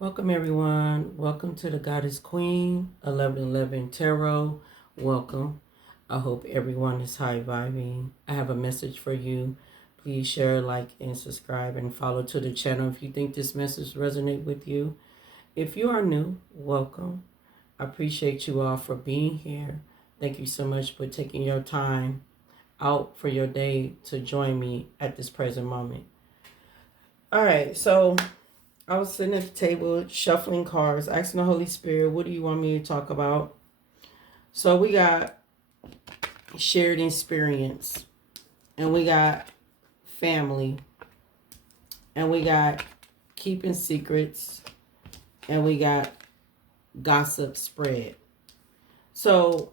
Welcome everyone. Welcome to the Goddess Queen 1111 Tarot. Welcome. I hope everyone is high vibing. I have a message for you. Please share, like, and subscribe and follow to the channel if you think this message resonates with you. If you are new, welcome. I appreciate you all for being here. Thank you so much for taking your time out for your day to join me at this present moment. All right, so I was sitting at the table shuffling cards, asking the Holy Spirit, what do you want me to talk about? So we got shared experience, and we got family, and we got keeping secrets, and we got gossip spread. So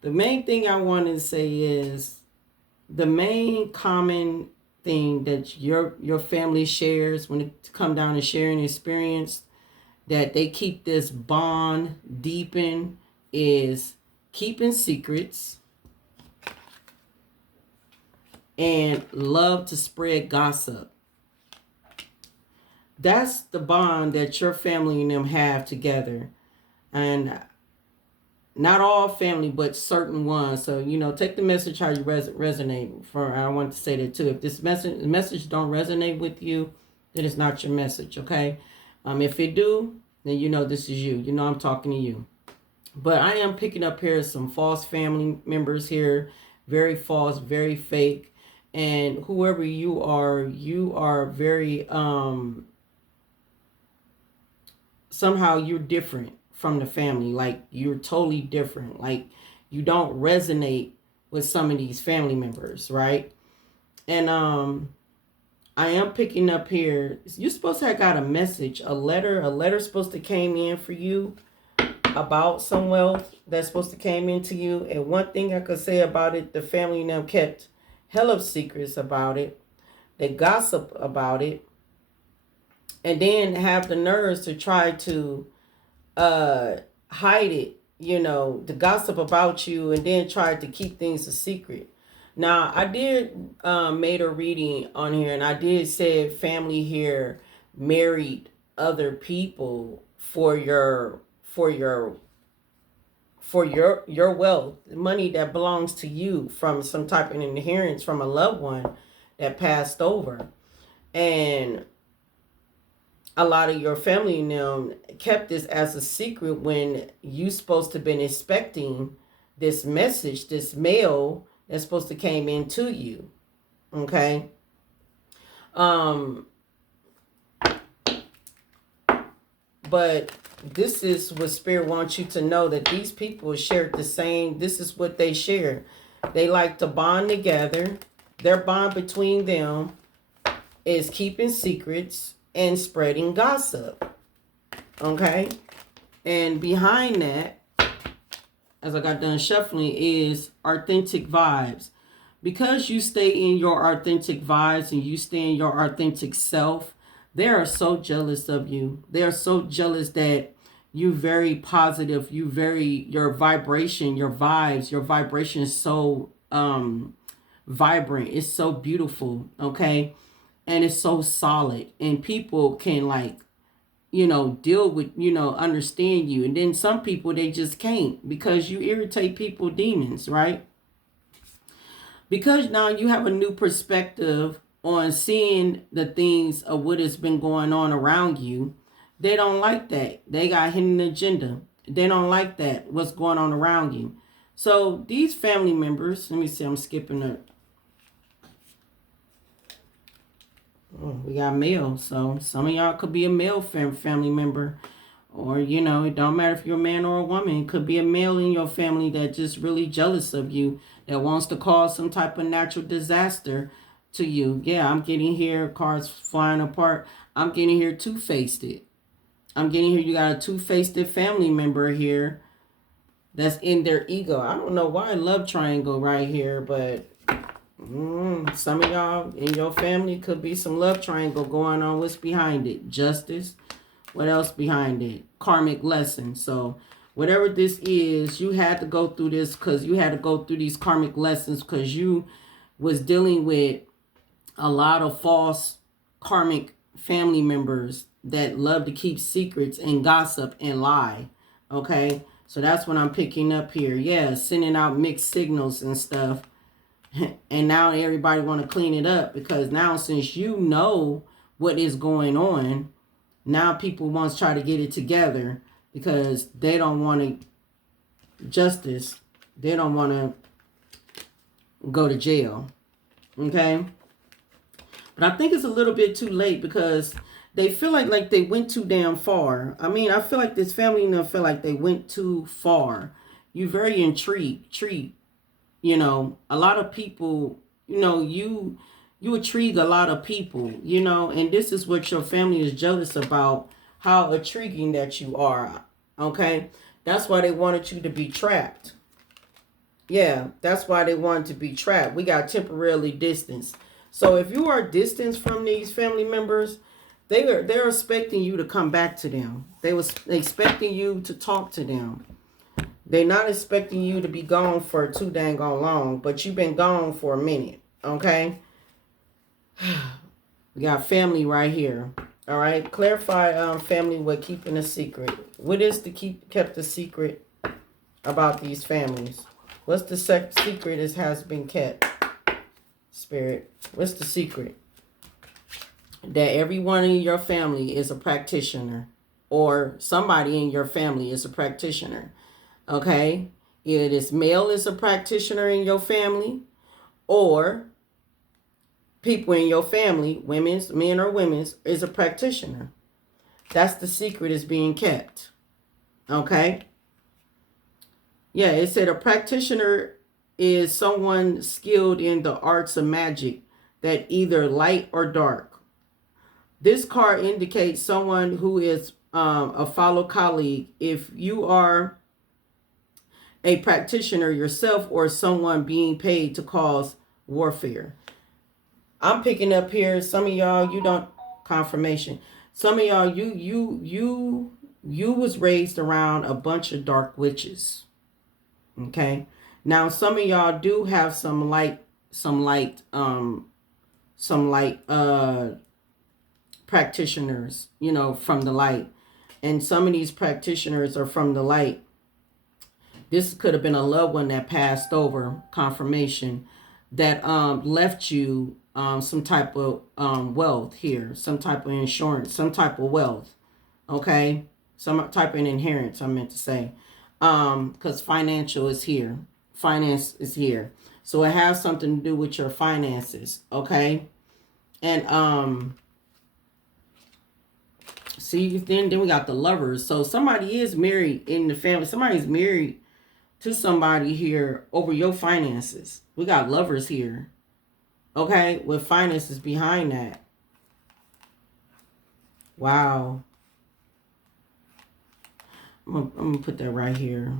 the main thing I want to say is the main common thing that your family shares when it come down to sharing experience, that they keep this bond deepen, is keeping secrets and love to spread gossip. That's the bond that your family and them have together. And not all family, but certain ones. So, take the message how you resonate. I want to say that too. If this message don't resonate with you, then it's not your message, okay? If it do, then this is you. I'm talking to you. But I am picking up here some false family members here. Very false, very fake. And whoever you are very, somehow you're different from the family. Like, you're totally different. Like, you don't resonate with some of these family members, right? And I am picking up here, you're supposed to have got a message, a letter supposed to came in for you about some wealth that's supposed to came into you. And one thing I could say about it, the family now kept hell of secrets about it. They gossip about it, and then have the nerves to try to hide it, the gossip about you, and then try to keep things a secret. Now, I did made a reading on here, and I did say family here married other people for your wealth, money that belongs to you from some type of inheritance from a loved one that passed over. And a lot of your family now kept this as a secret when you supposed to been expecting this message, this mail that's supposed to came into you. Okay. But this is what Spirit wants you to know, that these people shared the same. This is what they share. They like to bond together. Their bond between them is keeping secrets and spreading gossip. Okay. And behind that, as I got done shuffling, is authentic vibes. Because you stay in your authentic vibes and you stay in your authentic self, they are so jealous of you. They are so jealous that you very positive, your vibration, your vibes, your vibration is so vibrant. It's so beautiful, okay? And it's so solid. And people can deal with, understand you. And then some people, they just can't, because you irritate people, demons, right? Because now you have a new perspective on seeing the things of what has been going on around you. They don't like that. They got hidden agenda. They don't like that, what's going on around you. So these family members, let me see, I'm skipping it. Oh, we got male. So some of y'all could be a male family member. Or, it don't matter if you're a man or a woman. It could be a male in your family that just really jealous of you, that wants to cause some type of natural disaster to you. Yeah, I'm getting here, cards flying apart. I'm getting here two-faced. I'm getting here, you got a two-faced family member here that's in their ego. I don't know why love triangle right here, but some of y'all in your family could be some love triangle going on. What's behind it? Justice. What else behind it? Karmic lesson. So whatever this is, you had to go through this because you had to go through these karmic lessons because you was dealing with a lot of false karmic family members that love to keep secrets and gossip and lie. Okay, so that's what I'm picking up here. Yeah, sending out mixed signals and stuff. And now everybody want to clean it up, because now since you know what is going on, now people want to try to get it together because they don't want to justice. They don't want to go to jail. Okay. But I think it's a little bit too late, because they feel like they went too damn far. I mean, I feel like this family feel like they went too far. You're very intrigued. You know, a lot of people, you know, you intrigue a lot of people, you know, and this is what your family is jealous about, how intriguing that you are. Okay. That's why they wanted you to be trapped. Yeah, that's why they wanted to be trapped. We got temporarily distanced. So if you are distanced from these family members, they're expecting you to come back to them. They was expecting you to talk to them. They're not expecting you to be gone for too dang long, but you've been gone for a minute, okay? We got family right here, all right? Clarify family with keeping a secret. What is to kept a secret about these families? What's the secret that has been kept? Spirit, what's the secret? That everyone in your family is a practitioner, or somebody in your family is a practitioner. Okay, either this male is a practitioner in your family, or people in your family, men or women's, is a practitioner. That's the secret is being kept. Okay. Yeah, it said a practitioner is someone skilled in the arts of magic, that either light or dark. This card indicates someone who is a fellow colleague. If you are a practitioner yourself, or someone being paid to cause warfare. I'm picking up here, some of y'all, you don't, confirmation. Some of y'all, you was raised around a bunch of dark witches. Okay. Now some of y'all do have some light practitioners, you know, from the light. And some of these practitioners are from the light. This could have been a loved one that passed over, confirmation, that left you some type of wealth here, some type of insurance, some type of wealth, okay? Some type of inheritance, I meant to say, because financial is here. Finance is here. So it has something to do with your finances, okay? And see, then we got the lovers. So somebody is married in the family. Somebody's married to somebody here over your finances. We got lovers here. Okay, with finances behind that. Wow. I'm gonna put that right here,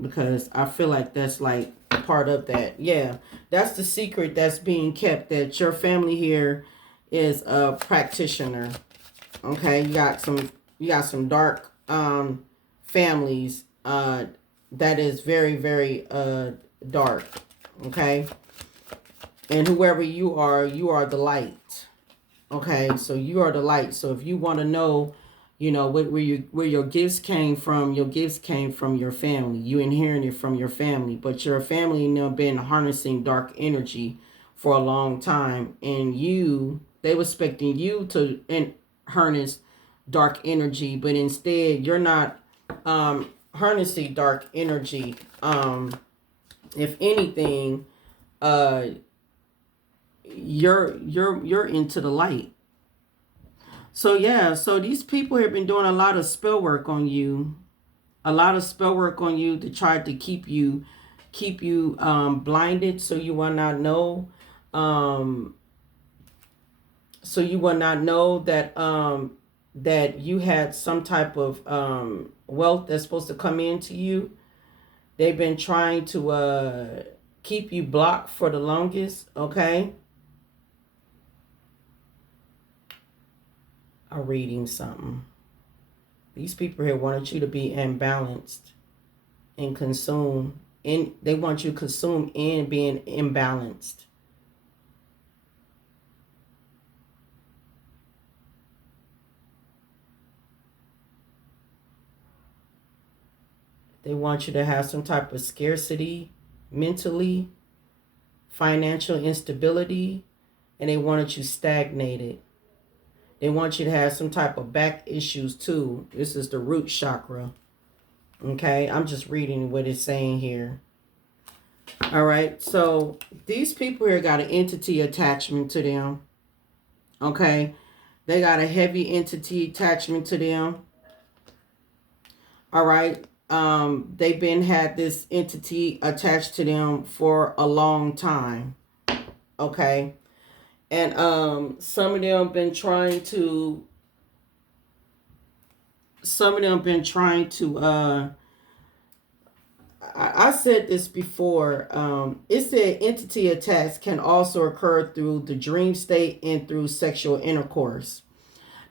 because I feel like that's like part of that. Yeah, that's the secret that's being kept, that your family here is a practitioner. Okay, you got some dark families that is very, very dark. Okay, and whoever you are the light. Okay, so you are the light. So if you want to know, you know, where your gifts came from, your gifts came from your family. You inherited from your family, but your family now been harnessing dark energy for a long time, and they were expecting you to harness dark energy, but instead you're not harnessing dark energy. If anything, you're into the light. So yeah, so these people have been doing a lot of spell work on you, to try to keep you blinded, so you will not know, that you had some type of wealth that's supposed to come into you. They've been trying to keep you blocked for the longest. Okay. I'm reading something. These people here wanted you to be imbalanced and consume. They want you to consume in being imbalanced. They want you to have some type of scarcity mentally, financial instability, and they wanted you stagnated. They want you to have some type of back issues too. This is the root chakra. Okay, I'm just reading what it's saying here. All right, so these people here got an entity attachment to them. Okay, they got a heavy entity attachment to them. All right, they've been had this entity attached to them for a long time. Okay, and some of them been trying to. I said this before. It said entity attacks can also occur through the dream state and through sexual intercourse.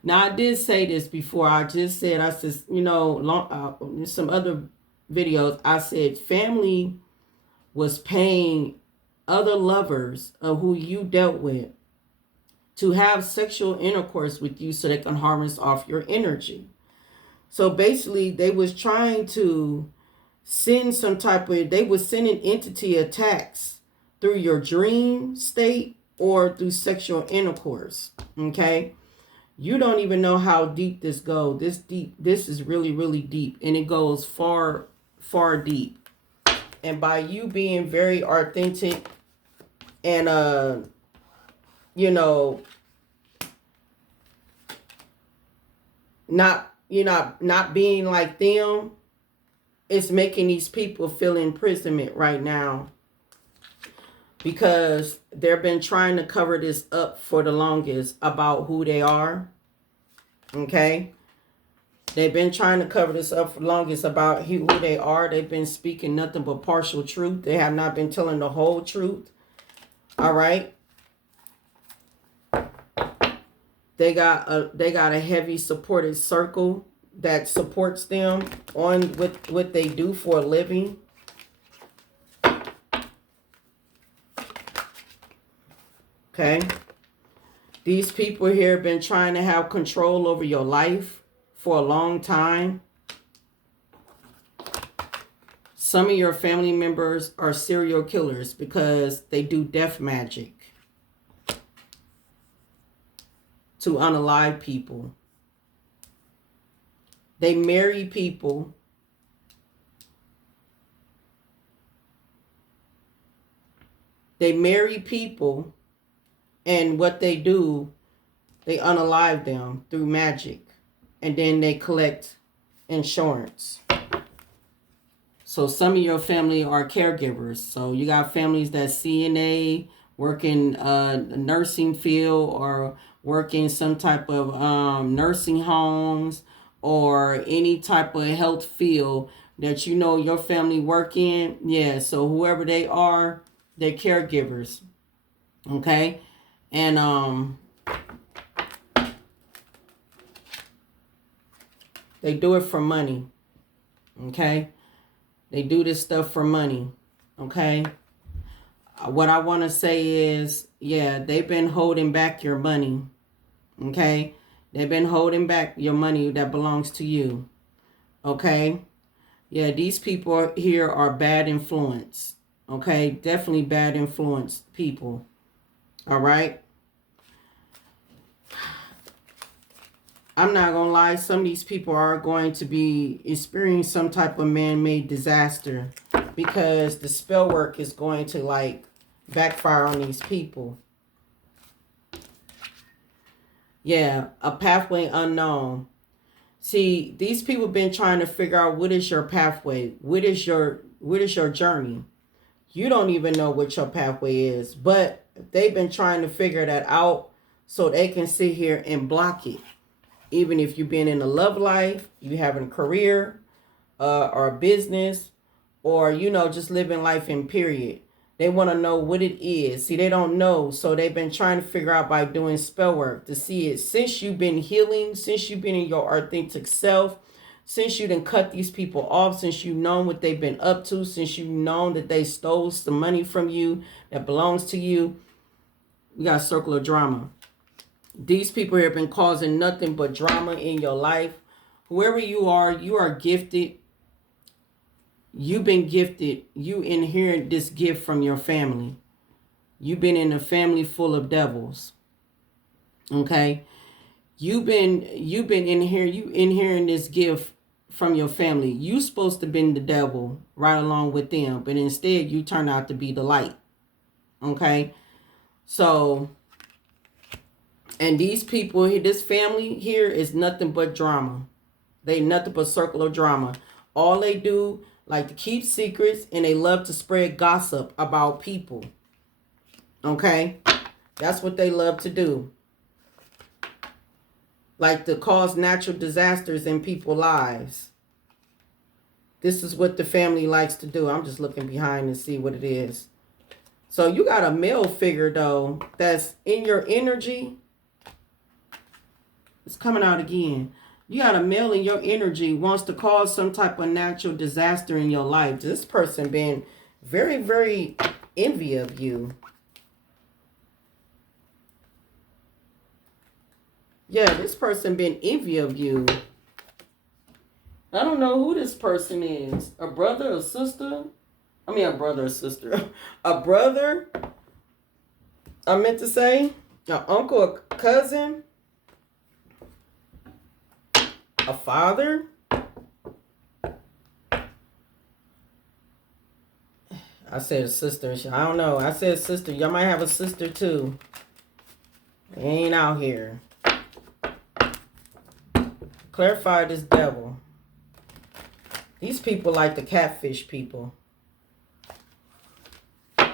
Now, I did say this before. I said, some other videos, I said family was paying other lovers of who you dealt with to have sexual intercourse with you so they can harvest off your energy. So basically, they was trying to send they were sending entity attacks through your dream state or through sexual intercourse. Okay, you don't even know how deep this goes. This is really, really deep, and it goes far, far deep. And by you being very authentic and not being like them, it's making these people feel imprisonment right now, because they've been trying to cover this up for the longest about who they are. Okay, they've been trying to cover this up for the longest about who they are. They've been speaking nothing but partial truth. They have not been telling the whole truth. All right, they got a heavy supported circle that supports them on what they do for a living. Okay. These people here have been trying to have control over your life for a long time. Some of your family members are serial killers because they do death magic to unalive people. They marry people. And what they do, they unalive them through magic. And then they collect insurance. So some of your family are caregivers. So you got families that CNA, work in a nursing field, or work in some type of nursing homes, or any type of health field that your family work in. Yeah, so whoever they are, they're caregivers. Okay? And they do it for money. Okay? They do this stuff for money. Okay? What I want to say is, yeah, they've been holding back your money. Okay? They've been holding back your money that belongs to you. Okay? Yeah, these people here are bad influence. Okay? Definitely bad influence people. All right? I'm not going to lie. Some of these people are going to be experiencing some type of man-made disaster, because the spell work is going to backfire on these people. Yeah, a pathway unknown. See, these people have been trying to figure out what is your pathway. What is your journey? You don't even know what your pathway is, but they've been trying to figure that out so they can sit here and block it. Even if you've been in a love life, you having a career, or a business, or just living life in period. They want to know what it is. See, they don't know. So they've been trying to figure out by doing spell work to see it. Since you've been healing, since you've been in your authentic self, since you done cut these people off, since you've known what they've been up to, since you've known that they stole some money from you that belongs to you, you got a circle of drama. These people here have been causing nothing but drama in your life. Whoever you are gifted. You've been gifted. You inherit this gift from your family. You've been in a family full of devils. Okay? You've been inheriting this gift from your family. You supposed to been the devil right along with them, but instead you turn out to be the light. Okay? So, and these people, this family here is nothing but drama. They nothing but circle of drama. All they do, like to keep secrets, and they love to spread gossip about people. Okay? That's what they love to do. Like to cause natural disasters in people's lives. This is what the family likes to do. I'm just looking behind to see what it is. So you got a male figure, though, that's in your energy. It's coming out again. You got a male in your energy wants to cause some type of natural disaster in your life. This person been very, very envy of you. Yeah, this person been envy of you. I don't know who this person is. A brother or sister? I mean, a brother or sister. A brother? I meant to say. An uncle or cousin? A father? I said a sister. I don't know. I said sister. Y'all might have a sister too. They ain't out here. Clarify this devil. These people like the catfish people.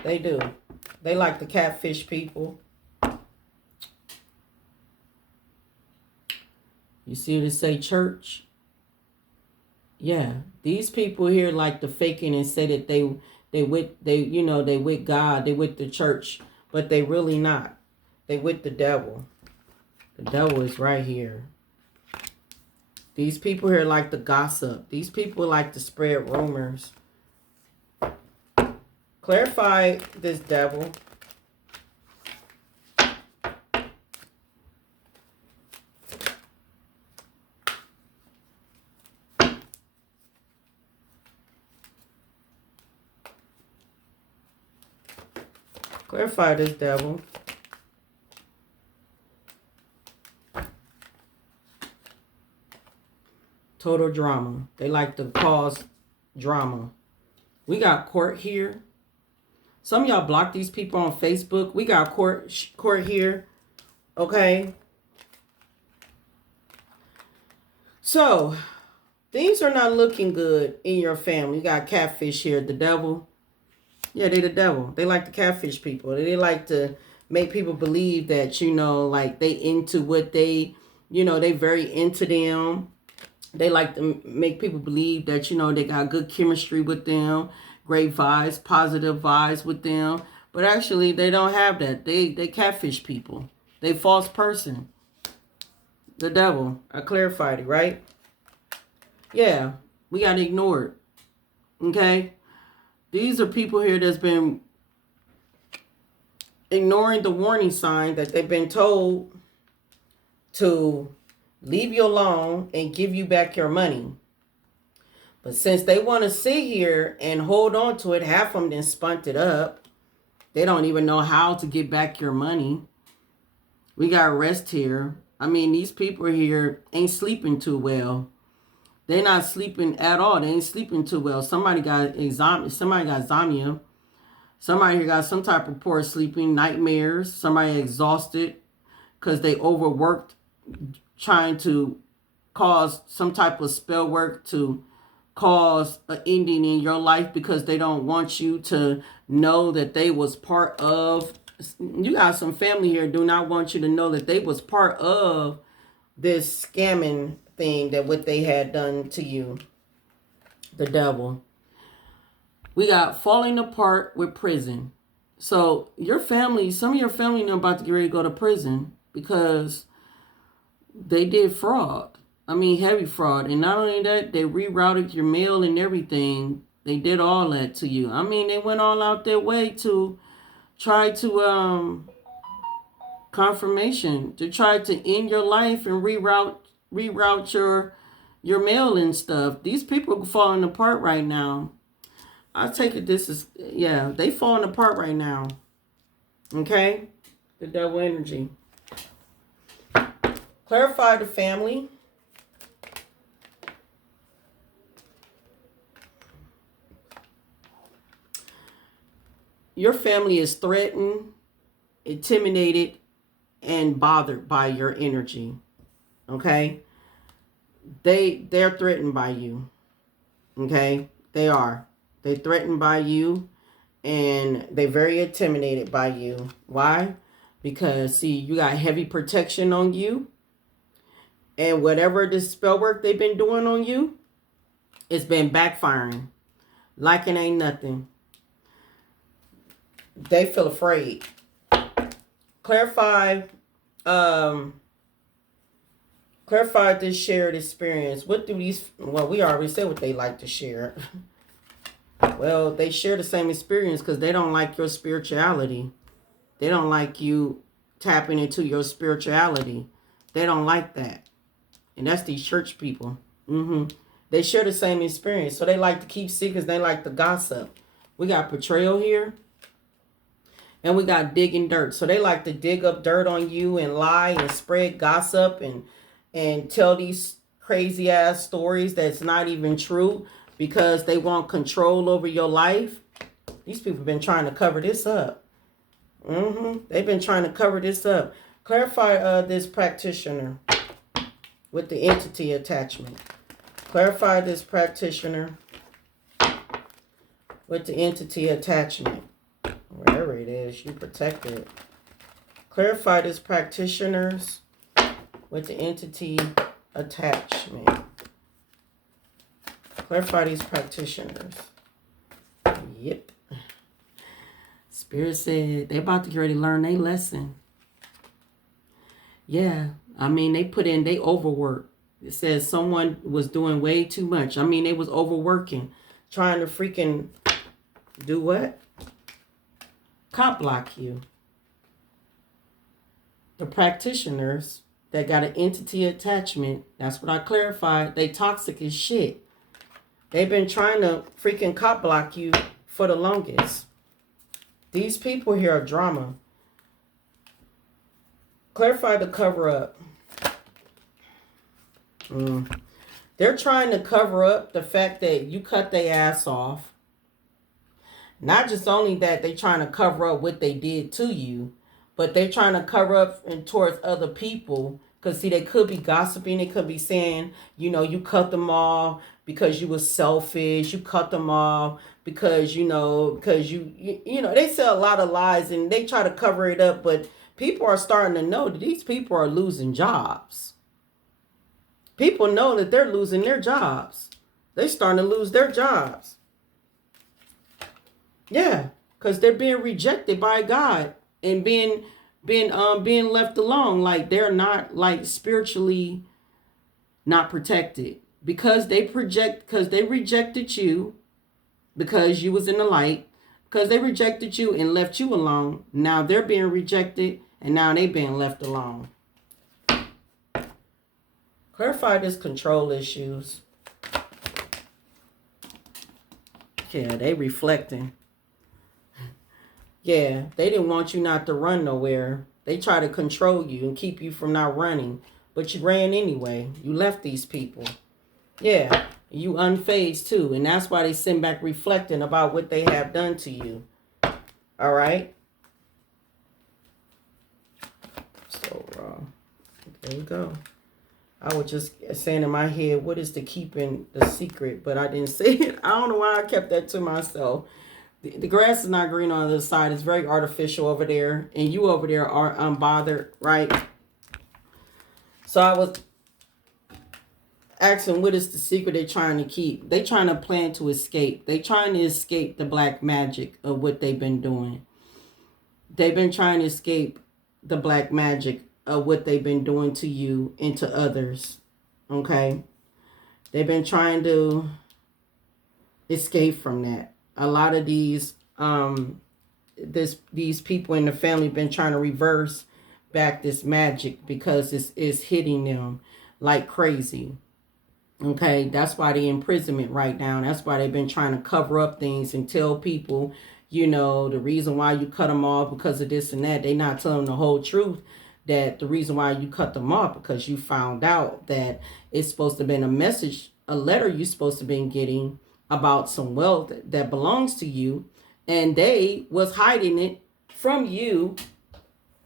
They do. They like the catfish people. You see what it say, church? Yeah. These people here like to faking and say that they with God, they with the church, but they really not. They with the devil. The devil is right here. These people here like to gossip. These people like to spread rumors. Clarify this devil. Clarify this devil. Total drama. They like to cause drama. We got court here. Some of y'all block these people on Facebook. We got court here. Okay. So, things are not looking good in your family. You got catfish here. The devil. Yeah, they the devil. They like to catfish people. They like to make people believe that, like they into what they, they very into them. They like to make people believe that, they got good chemistry with them, great vibes, positive vibes with them. But actually, they don't have that. They catfish people. They false person. The devil. I clarified it, right? Yeah, we got to ignore it. Okay? These are people here that's been ignoring the warning sign that they've been told to leave you alone and give you back your money. But since they want to sit here and hold on to it, half of them then spunt it up. They don't even know how to get back your money. We got rest here. I mean, these people here ain't sleeping too well. They're not sleeping at all. They ain't sleeping too well. Somebody got insomnia. Somebody here got some type of poor sleeping, nightmares. Somebody exhausted because they overworked trying to cause some type of spell work to cause an ending in your life because they don't want you to know that they was part of. You got some family here do not want you to know that they was part of this scamming thing, that what they had done to you. The devil. We got falling apart with prison. So your family, some of your family are about to get ready to go to prison because they did fraud. I mean, heavy fraud. And not only that, they rerouted your mail and everything. They did all that to you. I mean, they went all out their way to try to confirmation, to try to end your life and reroute your mail and stuff. These people are falling apart right now. I take it this is, yeah, they falling apart right now. Okay? The devil energy. Clarify the family. Your family is threatened, intimidated, and bothered by your energy. Okay? They're threatened by you. Okay? They are. They're threatened by you, and they're very intimidated by you. Why? Because, see, you got heavy protection on you, and whatever this spell work they've been doing on you, it's been backfiring. Like it ain't nothing. They feel afraid. Clarify this shared experience. What do these, well, we already said what they like to share. Well, they share the same experience because they don't like your spirituality. They don't like you tapping into your spirituality. They don't like that. And that's these church people. They share the same experience. So they like to keep secrets. They like to gossip. We got betrayal here. And we got digging dirt. So they like to dig up dirt on you and lie and spread gossip and tell these crazy ass stories that's not even true because they want control over your life. These people have been trying to cover this up. They've been trying to cover this up. Clarify this practitioner with the entity attachment. Clarify this practitioner with the entity attachment. Wherever it is, you protect it. Clarify this practitioners with the entity attachment. Clarify these practitioners. Yep. Spirit said they about to get ready to learn their lesson. Yeah. I mean, they overwork. It says someone was doing way too much. I mean, they was overworking. Trying to freaking do what? Cop block you. The practitioners that got an entity attachment, that's what I clarified, they toxic as shit. They've been trying to freaking cop block you for the longest. These people here are drama. Clarify the cover up. They're trying to cover up the fact that you cut their ass off. Not just only that, they trying to cover up what they did to you, but they're trying to cover up and towards other people. Because, see, they could be gossiping. They could be saying, you know, you cut them off because you were selfish. You cut them off because, you know, they say a lot of lies and they try to cover it up. But people are starting to know that these people are losing jobs. People know that they're losing their jobs. They're starting to lose their jobs. Yeah, because they're being rejected by God and being left alone. Like they're not like spiritually not protected because they rejected you because you was in the light, because they rejected you and left you alone. Now they're being rejected and now they being left alone. Clarify this control issues. Yeah, they reflecting. Yeah, they didn't want you not to run nowhere. They try to control you and keep you from not running. But you ran anyway. You left these people. Yeah, you unfazed too. And that's why they send back reflecting about what they have done to you. All right? So, there you go. I was just saying in my head, what is the keeping the secret? But I didn't say it. I don't know why I kept that to myself. The grass is not green on the other side. It's very artificial over there. And you over there are unbothered, right? So I was asking, what is the secret they're trying to keep? They're trying to plan to escape. They're trying to escape the black magic of what they've been doing. They've been trying to escape the black magic of what they've been doing to you and to others. Okay? They've been trying to escape from that. A lot of these people in the family been trying to reverse back this magic because it's hitting them like crazy. Okay, that's why the imprisonment right now. That's why they've been trying to cover up things and tell people, you know, the reason why you cut them off because of this and that. They not telling the whole truth, that the reason why you cut them off because you found out that it's supposed to have been a message, a letter you're supposed to have been getting about some wealth that belongs to you, and they was hiding it from you.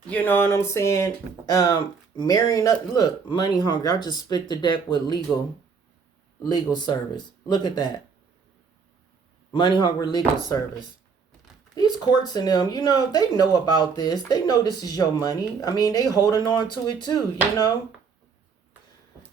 You know what I'm saying? Marrying up. Look, money hungry. I just split the deck with legal service. Look at that. Money hungry legal service. These courts and them, you know, they know about this. They know this is your money. I mean, they holding on to it too, you know.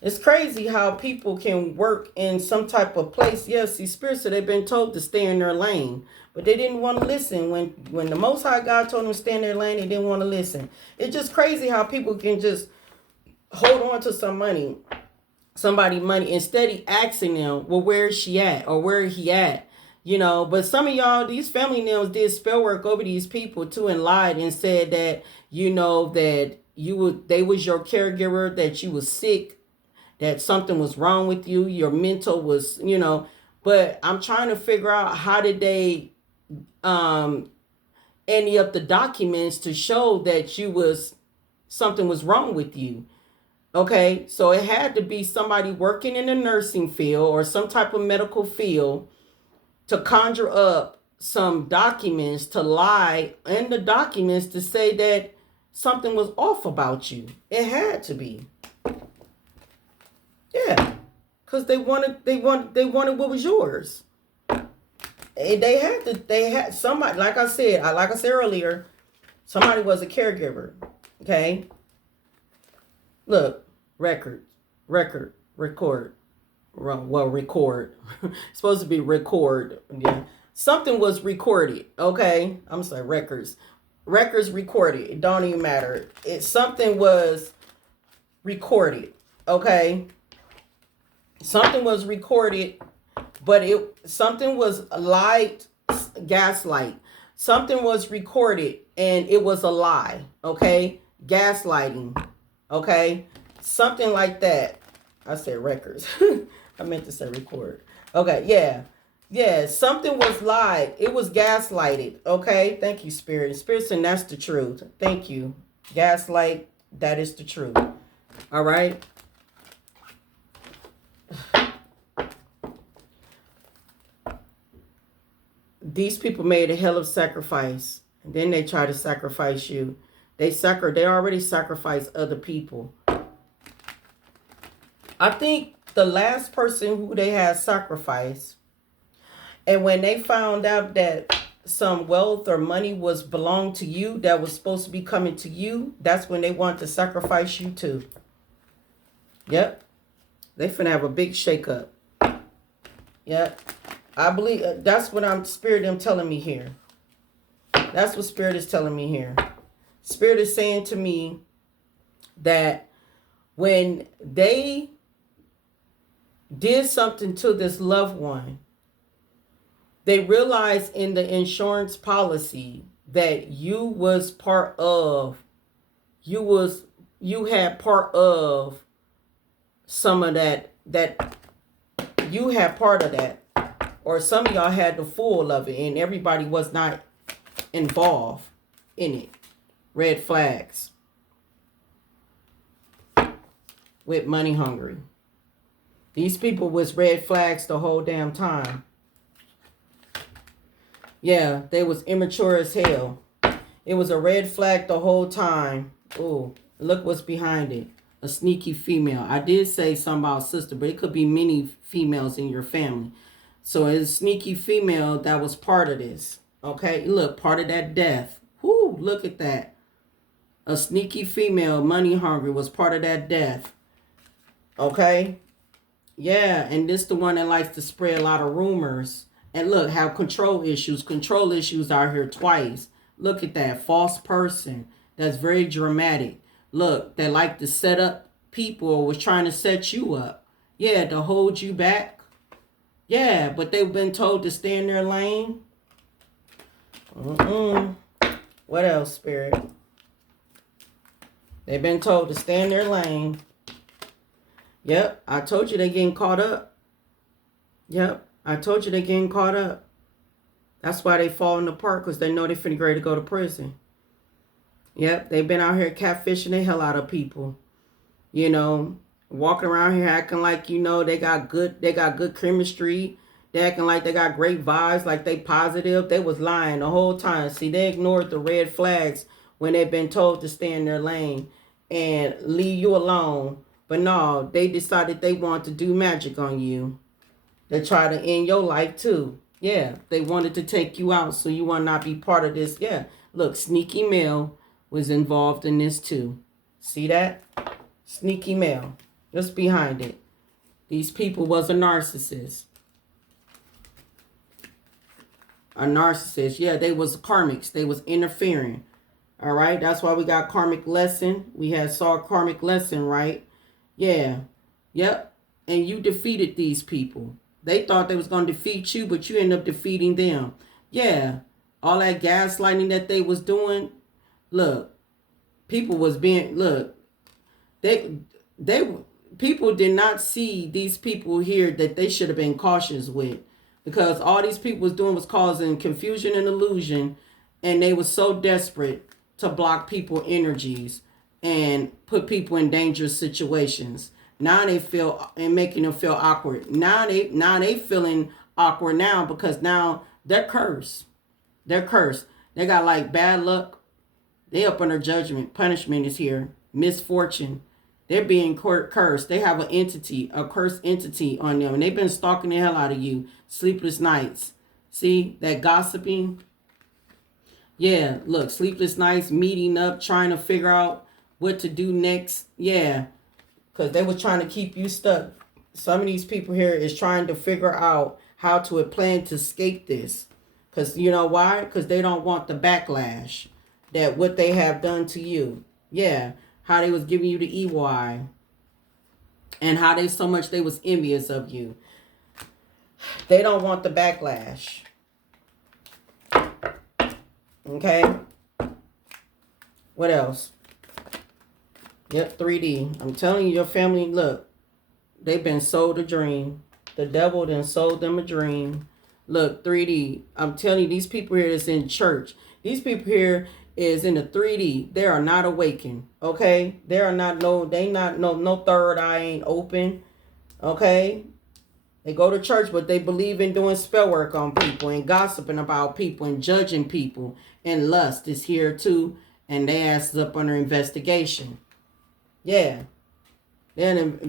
It's crazy how people can work in some type of place. Yes, these spirits, they've been told to stay in their lane. But they didn't want to listen. When the Most High God told them to stay in their lane, they didn't want to listen. It's just crazy how people can just hold on to somebody money, instead of asking them, well, where is she at, or where is he at, you know. But some of y'all, these family names, did spell work over these people too, and lied and said that, you know, that they was your caregiver, that you was sick, that something was wrong with you, your mental was, you know. But I'm trying to figure out, how did they any of the documents to show that something was wrong with you. Okay, so it had to be somebody working in the nursing field or some type of medical field to conjure up some documents, to lie in the documents to say that something was off about you. It had to be. Yeah, because they wanted what was yours. They had somebody, like I said earlier, somebody was a caregiver. Okay. Look, record. Well, record. It's supposed to be record. Yeah. Something was recorded. Okay. I'm sorry, records. Records recorded. It don't even matter. Something was recorded. Okay. Something was recorded, but something was gaslight. Something was recorded and it was a lie. Okay. Gaslighting. Okay. Something like that. I said records. I meant to say record. Okay. Yeah. Yeah. Something was lied. It was gaslighted. Okay. Thank you, Spirit. Spirit said that's the truth. Thank you. Gaslight. That is the truth. All right. These people made a hell of sacrifice. And then they try to sacrifice you. They already sacrificed other people. I think the last person who they had sacrificed, and when they found out that some wealth or money belonged to you, that was supposed to be coming to you, that's when they wanted to sacrifice you too. Yep. They finna have a big shakeup. Yep. I believe that's what Spirit is telling me here. That's what Spirit is telling me here. Spirit is saying to me that when they did something to this loved one, they realized in the insurance policy that you had part of some of that you had part of that, or some of y'all had the full of it and everybody was not involved in it. Red flags with money hungry. These people was red flags the whole damn time. Yeah, they was immature as hell. It was a red flag the whole time. Oh, look what's behind it. A sneaky female. I did say something about sister, but it could be many females in your family. So it's a sneaky female that was part of this. Okay, look, part of that death. Whoo, look at that. A sneaky female, money hungry, was part of that death. Okay? Yeah, and this the one that likes to spread a lot of rumors. And look, have control issues. Control issues are here twice. Look at that. False person. That's very dramatic. Look, they like to set up people, or was trying to set you up. Yeah, to hold you back. Yeah, but they've been told to stay in their lane. What else, Spirit? They've been told to stay in their lane. Yep, I told you they getting caught up. Yep, I told you they getting caught up. That's why they falling apart, because they know they finna get ready to go to prison. Yep, they've been out here catfishing the hell out of people. You know, walking around here acting like, you know, they got good chemistry. They acting like they got great vibes, like they positive. They was lying the whole time. See, they ignored the red flags when they've been told to stay in their lane and leave you alone. But no, they decided they want to do magic on you. They try to end your life too. Yeah, they wanted to take you out, so you want not be part of this. Yeah, look, sneaky male was involved in this too. See that? Sneaky male. Just behind it. These people was a narcissist. A narcissist. Yeah, they was karmics. They was interfering. All right. That's why we got karmic lesson. We had saw karmic lesson, right? Yeah. Yep. And you defeated these people. They thought they was going to defeat you, but you ended up defeating them. Yeah. All that gaslighting that they was doing. Look. People was being, look. They people did not see these people here that they should have been cautious with, because all these people was doing was causing confusion and illusion, and they was so desperate to block people energies and put people in dangerous situations. Now they feel, and making them feel awkward. Now they feeling awkward now, because now they're cursed. They're cursed. They got like bad luck. They up under judgment. Punishment is here. Misfortune. They're being cursed. They have an entity, a cursed entity on them. And they've been stalking the hell out of you. Sleepless nights. See, that gossiping. Yeah, look, sleepless nights, meeting up, trying to figure out what to do next. Yeah, because they were trying to keep you stuck. Some of these people here is trying to figure out how to plan to escape this. Because you know why? Because they don't want the backlash that what they have done to you. Yeah, how they was giving you the EY. And how they so much they was envious of you. They don't want the backlash. Okay. What else? Yep, 3D. I'm telling you, your family, look, they've been sold a dream. The devil then sold them a dream. Look, 3D. I'm telling you, these people here is in church. These people here is in the 3D. They are not awakened. Okay? They are not no third eye ain't open. Okay? They go to church, but they believe in doing spell work on people and gossiping about people and judging people. And lust is here too. And they ass up under investigation. Yeah. Then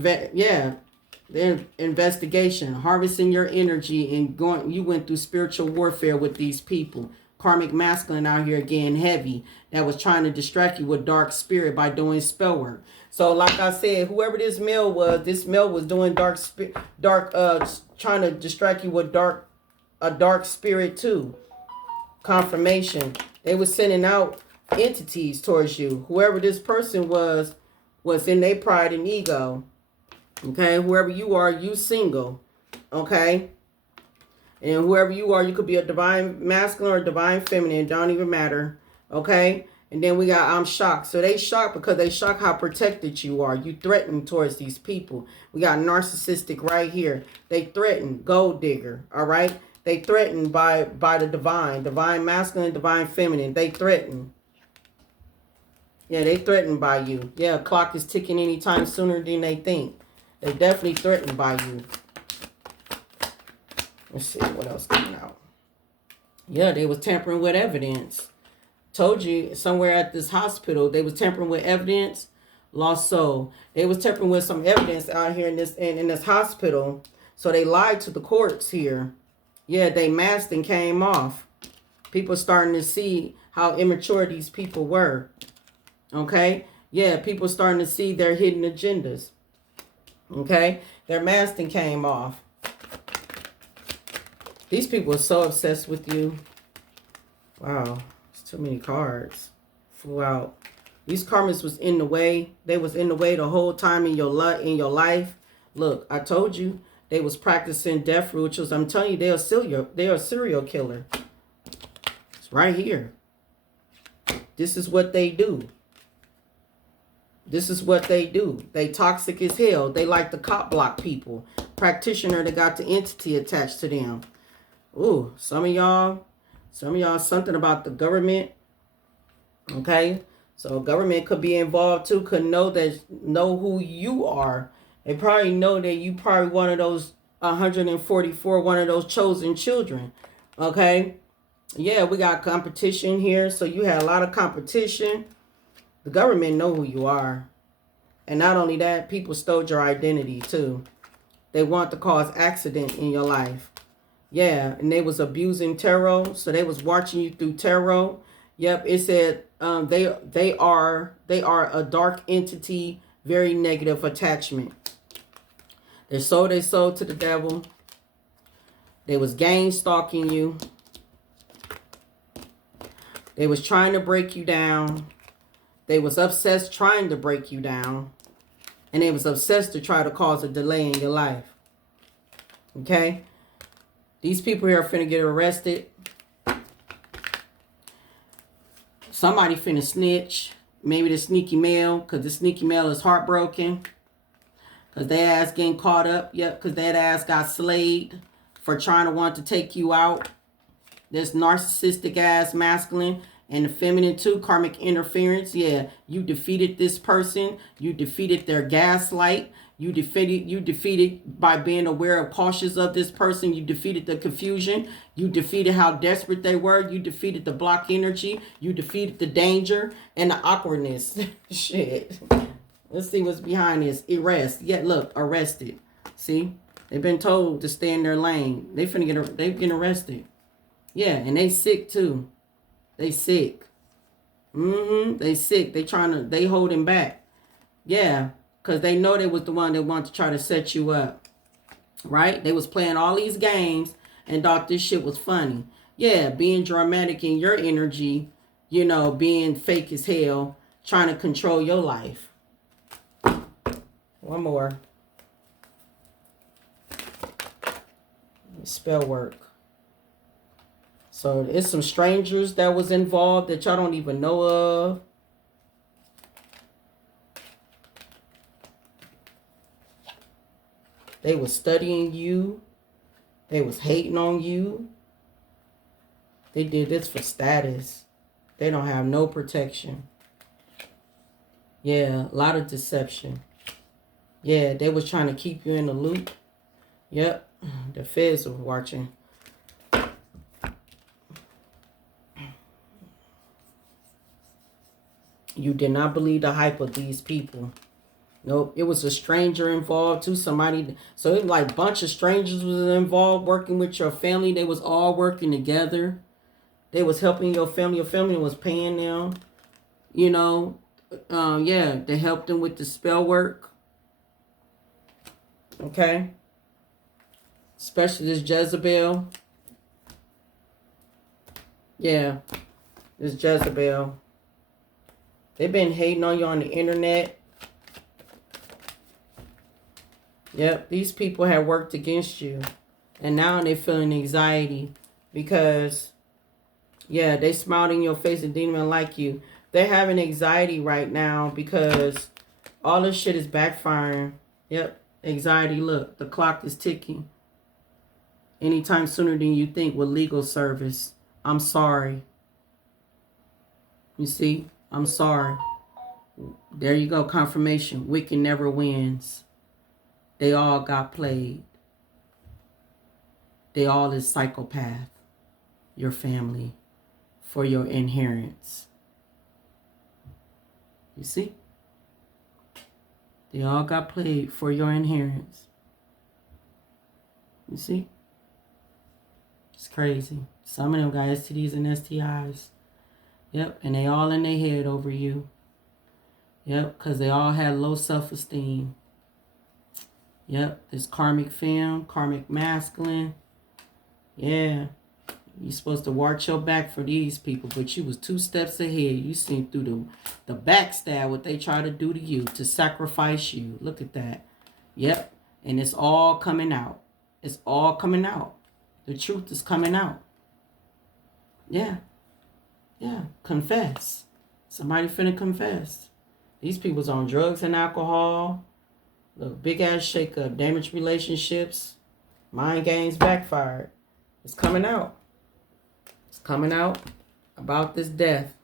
their investigation, harvesting your energy and going. You went through spiritual warfare with these people. Karmic masculine out here getting heavy that was trying to distract you with dark spirit by doing spell work. So like I said, whoever this male was doing trying to distract you with a dark spirit too. Confirmation. They were sending out entities towards you. Whoever this person was in their pride and ego. Okay, whoever you are, you single. Okay. And whoever you are, you could be a divine masculine or a divine feminine. Don't even matter. Okay. And then we got, I'm shocked. So they shocked because they shocked how protected you are. You threaten towards these people. We got narcissistic right here. They threaten, gold digger. All right. They threaten by the divine masculine, divine feminine. They threaten. Yeah, they threatened by you. Yeah, clock is ticking anytime sooner than they think. They definitely threatened by you. Let's see what else coming out. Yeah, they was tampering with evidence. Told you somewhere at this hospital they was tampering with evidence. Lost soul. They was tampering with some evidence out here in this hospital. So they lied to the courts here. Yeah, they masked and came off. People starting to see how immature these people were. Okay? Yeah, people starting to see their hidden agendas. Okay? Their masked and came off. These people are so obsessed with you. Wow. It's too many cards. Flew out. These karmas was in the way. They was in the way the whole time in your life. Look, I told you. They was practicing death rituals. I'm telling you, they're a serial killer. It's right here. This is what they do. This is what they do. They toxic as hell. They like to cop block people. Practitioner that got the entity attached to them. Ooh, some of y'all, something about the government. Okay. So government could be involved too, could know who you are. They probably know that you probably one of those 144, one of those chosen children. Okay. Yeah, we got competition here. So you had a lot of competition. The government know who you are. And not only that, people stole your identity too. They want to cause accident in your life. Yeah, and they was abusing tarot, so they was watching you through tarot. Yep, it said they are a dark entity, very negative attachment. They sold their soul to the devil. They was gang stalking you. They was trying to break you down. They was obsessed trying to break you down. And they was obsessed to try to cause a delay in your life. Okay? These people here are finna get arrested. Somebody finna snitch. Maybe the sneaky male, because the sneaky male is heartbroken. Because their ass getting caught up. Yep, because that ass got slayed for trying to want to take you out. This narcissistic ass masculine and the feminine too, karmic interference. Yeah, you defeated this person. You defeated their gaslight. You defeated by being aware of cautious of this person. You defeated the confusion. You defeated how desperate they were. You defeated the block energy. You defeated the danger and the awkwardness. Shit. Let's see what's behind this. Arrest. Yeah, look, arrested. See? They've been told to stay in their lane. They getting arrested. Yeah, and they sick too. They sick. They sick. They holding back. Yeah, because they know they was the one that wanted to try to set you up. Right? They was playing all these games and thought this shit was funny. Yeah, being dramatic in your energy, you know, being fake as hell, trying to control your life. One more. Spellwork. So it's some strangers that was involved that y'all don't even know of. They was studying you. They was hating on you. They did this for status. They don't have no protection. Yeah, a lot of deception. Yeah, they was trying to keep you in the loop. Yep, the feds were watching. You did not believe the hype of these people. Nope, it was a stranger involved too. Somebody, so it was like a bunch of strangers was involved working with your family. They was all working together. They was helping your family. Your family was paying them. You know, yeah, they helped them with the spell work. Okay. Especially this Jezebel. Yeah, this Jezebel. They've been hating on you on the internet. Yep, these people have worked against you. And now they're feeling anxiety because, yeah, they smiled in your face and didn't even like you. They're having anxiety right now because all this shit is backfiring. Yep, anxiety. Look, the clock is ticking. Anytime sooner than you think with legal service. I'm sorry. You see? I'm sorry. There you go. Confirmation. Wicked never wins. They all got played. They all is psychopath. Your family. For your inheritance. You see? They all got played for your inheritance. You see? It's crazy. Some of them got STDs and STIs. Yep, and they all in their head over you. Yep, because they all had low self-esteem. Yep, this karmic femme, karmic masculine. Yeah, you're supposed to watch your back for these people, but you was 2 steps ahead. You seen through the backstab what they try to do to you, to sacrifice you. Look at that. Yep, and it's all coming out. It's all coming out. The truth is coming out. Yeah. Yeah, confess. Somebody finna confess. These people's on drugs and alcohol. Look, big ass shakeup, damaged relationships, mind games backfired. It's coming out. It's coming out about this death.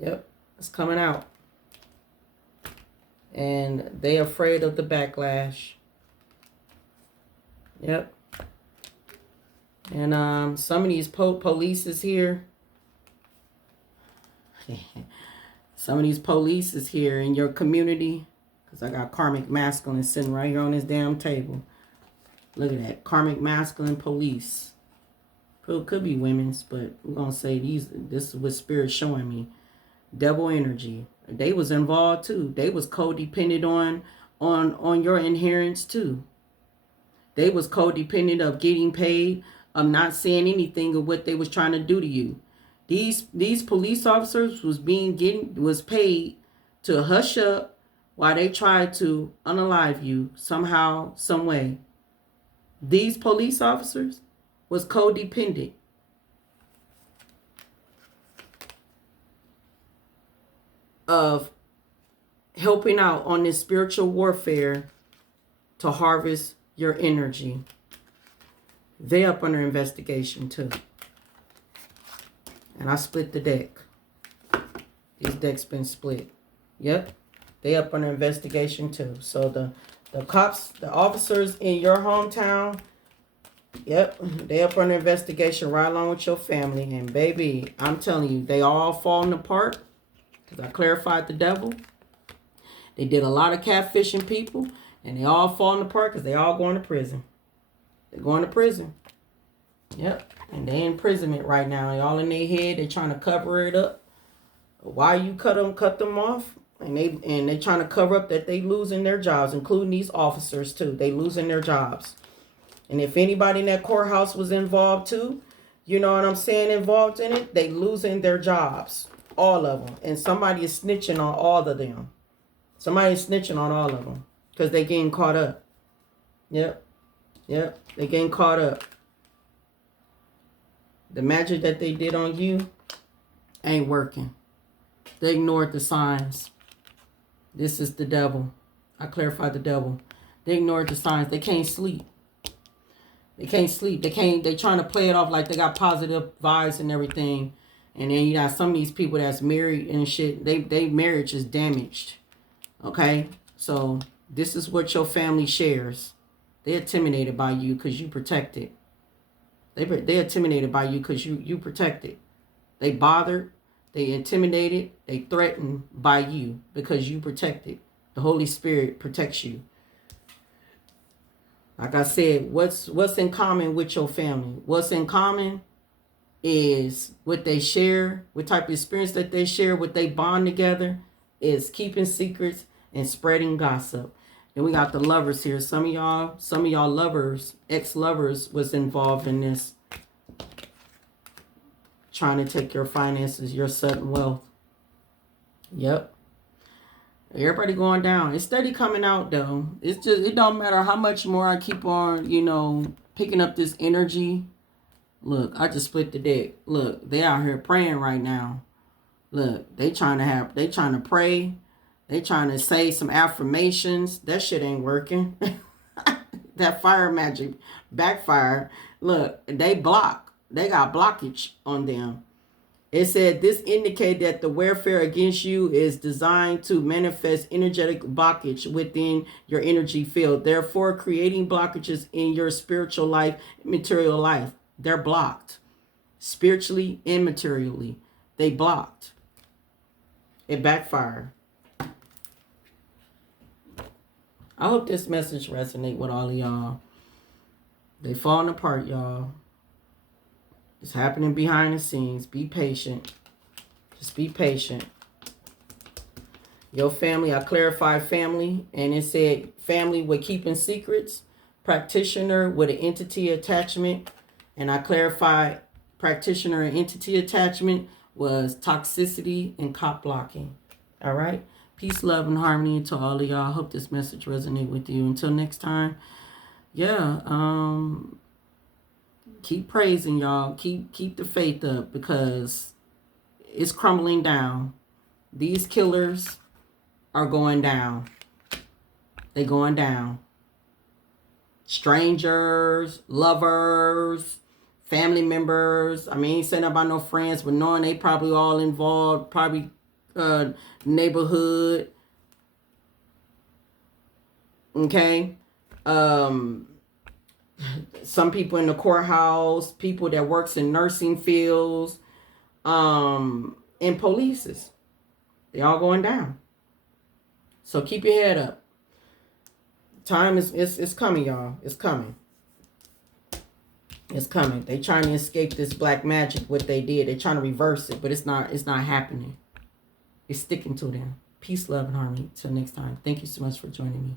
Yep, it's coming out. And they afraid of the backlash. Yep. And some of these police is here. Some of these police is here in your community. Because I got karmic masculine sitting right here on this damn table. Look at that. Karmic masculine police. Could be women's, but we're going to say this is what Spirit's showing me. Devil energy. They was involved too. They was codependent on your inheritance too. They was codependent of getting paid, of not saying anything of what they was trying to do to you. These police officers was paid to hush up while they tried to unalive you somehow, some way. These police officers was codependent of helping out on this spiritual warfare to harvest your energy. They up under investigation too. And I split the deck. This deck's been split. Yep. They up under investigation too. So the cops, the officers in your hometown, yep, they up under investigation right along with your family. And baby, I'm telling you, they all falling apart. Because I clarified the devil. They did a lot of catfishing people. And they all falling apart because they all going to prison. They're going to prison. Yep. And they in imprisonment right now. They all in their head. They trying to cover it up. Why you cut them off? And they trying to cover up that they losing their jobs, including these officers too. They losing their jobs. And if anybody in that courthouse was involved too, you know what I'm saying, involved in it, they losing their jobs. All of them. And somebody is snitching on all of them. Somebody is snitching on all of them. Because they getting caught up. Yep. Yep. They getting caught up. The magic that they did on you ain't working. They ignored the signs. This is the devil. I clarified the devil. They ignored the signs. They can't sleep. They can't sleep. They trying to play it off like they got positive vibes and everything. And then you got some of these people that's married and shit. They marriage is damaged. Okay? So this is what your family shares. They're intimidated by you because you protect it. They're intimidated by you because you protect it. They bothered. They intimidated. They threatened by you because you protect it. The Holy Spirit protects you. Like I said, what's in common with your family? What's in common is what they share, what type of experience that they share, what they bond together is keeping secrets and spreading gossip. Then we got the lovers here. Some of y'all lovers, ex-lovers was involved in this. Trying to take your finances, your sudden wealth. Yep. Everybody going down. It's steady coming out though. It's just, it don't matter how much more I keep on, picking up this energy. Look, I just split the deck. Look, they out here praying right now. Look, they trying to pray. They trying to say some affirmations. That shit ain't working. That fire magic backfire. Look, they block. They got blockage on them. It said this indicated that the warfare against you is designed to manifest energetic blockage within your energy field. Therefore, creating blockages in your spiritual life, material life. They're blocked. Spiritually and materially. They blocked. It backfired. I hope this message resonates with all of y'all. They falling apart, y'all. It's happening behind the scenes. Be patient. Just be patient. Your family, I clarified family, and it said family with keeping secrets, practitioner with an entity attachment, and I clarified practitioner and entity attachment was toxicity and cop blocking. All right? Peace, love, and harmony to all of y'all. I hope this message resonates with you. Until next time, yeah, keep praising, y'all. Keep the faith up because it's crumbling down. These killers are going down. They're going down. Strangers, lovers, family members. I mean, I ain't saying about no friends, but knowing they probably all involved, probably neighborhood. Okay. Some people in the courthouse, people that works in nursing fields, and polices. They all going down. So keep your head up. Time is coming, y'all. It's coming. It's coming. They trying to escape this black magic, what they did. They're trying to reverse it, but it's not happening. It's sticking to them. Peace, love, and harmony. Till next time. Thank you so much for joining me.